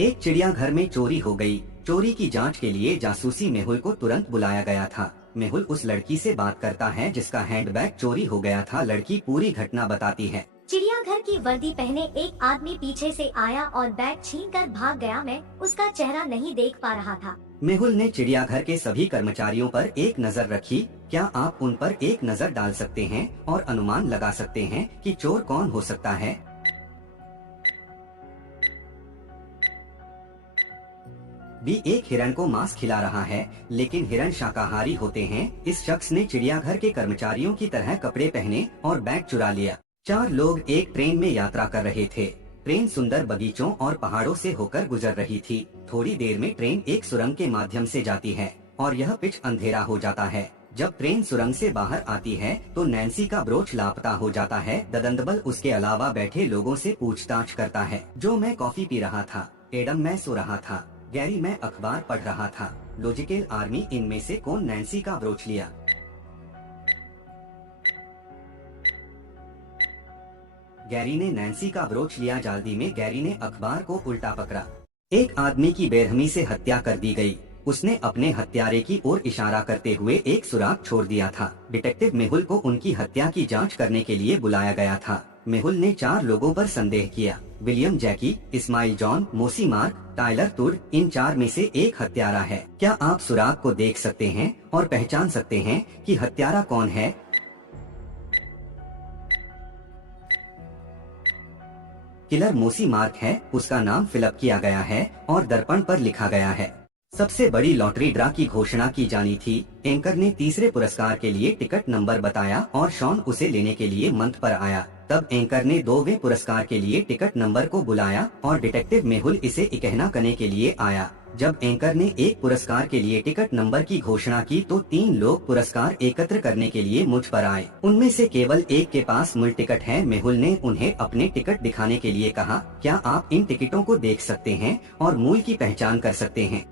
एक चिड़ियाघर में चोरी हो गई। चोरी की जांच के लिए जासूसी मेहुल को तुरंत बुलाया गया था। मेहुल उस लड़की से बात करता है जिसका हैंडबैग चोरी हो गया था। लड़की पूरी घटना बताती है। चिड़ियाघर की वर्दी पहने एक आदमी पीछे से आया और बैग छीनकर भाग गया। मैं उसका चेहरा नहीं देख पा रहा था। मेहुल ने चिड़ियाघर के सभी कर्मचारियों पर एक नजर रखी। क्या आप उन पर एक नजर डाल सकते हैं और अनुमान लगा सकते हैं कि चोर कौन हो सकता है? बी एक हिरण को मांस खिला रहा है, लेकिन हिरण शाकाहारी होते हैं। इस शख्स ने चिड़ियाघर के कर्मचारियों की तरह कपड़े पहने और बैग चुरा लिया। 4 लोग एक ट्रेन में यात्रा कर रहे थे। ट्रेन सुंदर बगीचों और पहाड़ों से होकर गुजर रही थी। थोड़ी देर में ट्रेन एक सुरंग के माध्यम से जाती है और यह पिच अंधेरा हो जाता है। जब ट्रेन सुरंग से बाहर आती है तो नैन्सी का ब्रोच लापता हो जाता है। ददंतबल उसके अलावा बैठे लोगों से पूछताछ करता है। जो मैं कॉफी पी रहा था, एडम मैं सो रहा था, गैरी मैं अखबार पढ़ रहा था, लॉजिकल आर्मी इनमें से कौन नैन्सी का ब्रोच लिया? गैरी ने नैन्सी का ब्रोच लिया। जल्दी में गैरी ने अखबार को उल्टा पकड़ा। एक आदमी की बेरहमी से हत्या कर दी गई। उसने अपने हत्यारे की ओर इशारा करते हुए एक सुराग छोड़ दिया था। डिटेक्टिव मेहुल को उनकी हत्या की जांच करने के लिए बुलाया गया था। मेहुल ने 4 लोगों पर संदेह किया। विलियम जैकी, इस्माइल जॉन, मोसी मार्क, टाइलर तुड, इन 4 में से एक हत्यारा है। क्या आप सुराग को देख सकते हैं और पहचान सकते हैं कि हत्यारा कौन है? किलर मोसी मार्क है। उसका नाम फिलअप किया गया है और दर्पण पर लिखा गया है। सबसे बड़ी लॉटरी ड्रा की घोषणा की जानी थी। एंकर ने तीसरे पुरस्कार के लिए टिकट नंबर बताया और शॉन उसे लेने के लिए मंच पर आया। तब एंकर ने 2वें पुरस्कार के लिए टिकट नंबर को बुलाया और डिटेक्टिव मेहुल इसे इकहना करने के लिए आया। जब एंकर ने एक पुरस्कार के लिए टिकट नंबर की घोषणा की तो 3 लोग पुरस्कार एकत्र करने के लिए मुझ पर आए। उनमें से केवल एक के पास मूल टिकट है। मेहुल ने उन्हें अपने टिकट दिखाने के लिए कहा। क्या आप इन टिकटों को देख सकते हैं और मूल की पहचान कर सकते हैं?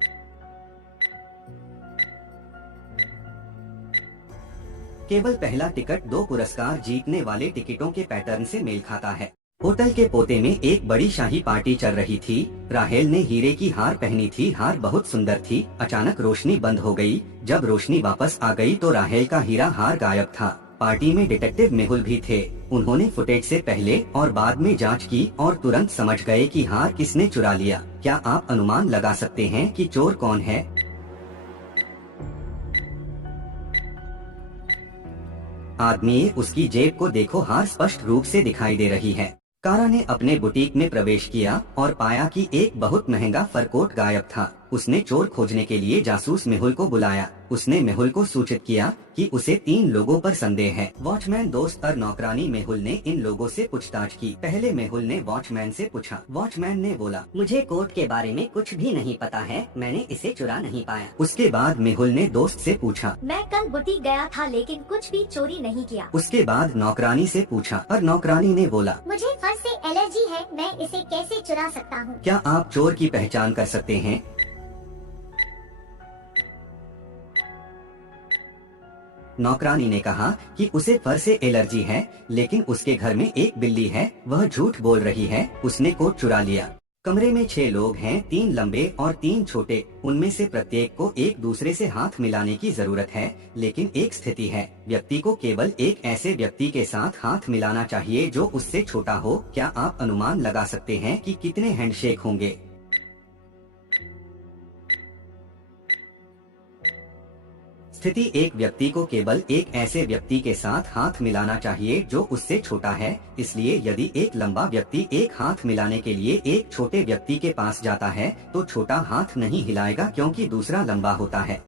केवल पहला टिकट 2 पुरस्कार जीतने वाले टिकटों के पैटर्न से मेल खाता है। होटल के पोते में एक बड़ी शाही पार्टी चल रही थी। राहेल ने हीरे की हार पहनी थी। हार बहुत सुंदर थी। अचानक रोशनी बंद हो गई। जब रोशनी वापस आ गई तो राहेल का हीरा हार गायब था। पार्टी में डिटेक्टिव मेहुल भी थे। उन्होंने फुटेज से पहले और बाद में जांच की और तुरंत समझ गए कि हार किसने चुरा लिया। क्या आप अनुमान लगा सकते हैं कि चोर कौन है? आदमी, उसकी जेब को देखो, हार स्पष्ट रूप से दिखाई दे रही है। कारा ने अपने बुटीक में प्रवेश किया और पाया कि एक बहुत महंगा फर कोट गायब था। उसने चोर खोजने के लिए जासूस मेहुल को बुलाया। उसने मेहुल को सूचित किया कि उसे 3 लोगों पर संदेह है। वॉचमैन, दोस्त और नौकरानी। मेहुल ने इन लोगों से पूछताछ की। पहले मेहुल ने वॉचमैन से पूछा। वॉचमैन ने बोला, मुझे कोट के बारे में कुछ भी नहीं पता है, मैंने इसे चुरा नहीं पाया। उसके बाद मेहुल ने दोस्त से पूछा, मैं कल बुटीक गया था लेकिन कुछ भी चोरी नहीं किया। उसके बाद नौकरानी से पूछा और नौकरानी ने बोला, मुझे फर से एलर्जी है, मैं इसे कैसे चुरा सकता हूँ? क्या आप चोर की पहचान कर सकते हैं? नौकरानी ने कहा कि उसे फर से एलर्जी है, लेकिन उसके घर में एक बिल्ली है। वह झूठ बोल रही है। उसने कोट चुरा लिया। कमरे में 6 लोग हैं, 3 लंबे और 3 छोटे। उनमें से प्रत्येक को एक दूसरे से हाथ मिलाने की जरूरत है, लेकिन एक स्थिति है। व्यक्ति को केवल एक ऐसे व्यक्ति के साथ हाथ मिलाना चाहिए जो उससे छोटा हो। क्या आप अनुमान लगा सकते हैं कि कितने हैंडशेक होंगे? स्थिति, एक व्यक्ति को केवल एक ऐसे व्यक्ति के साथ हाथ मिलाना चाहिए जो उससे छोटा है। इसलिए यदि एक लंबा व्यक्ति एक हाथ मिलाने के लिए एक छोटे व्यक्ति के पास जाता है तो छोटा हाथ नहीं हिलाएगा क्योंकि दूसरा लंबा होता है।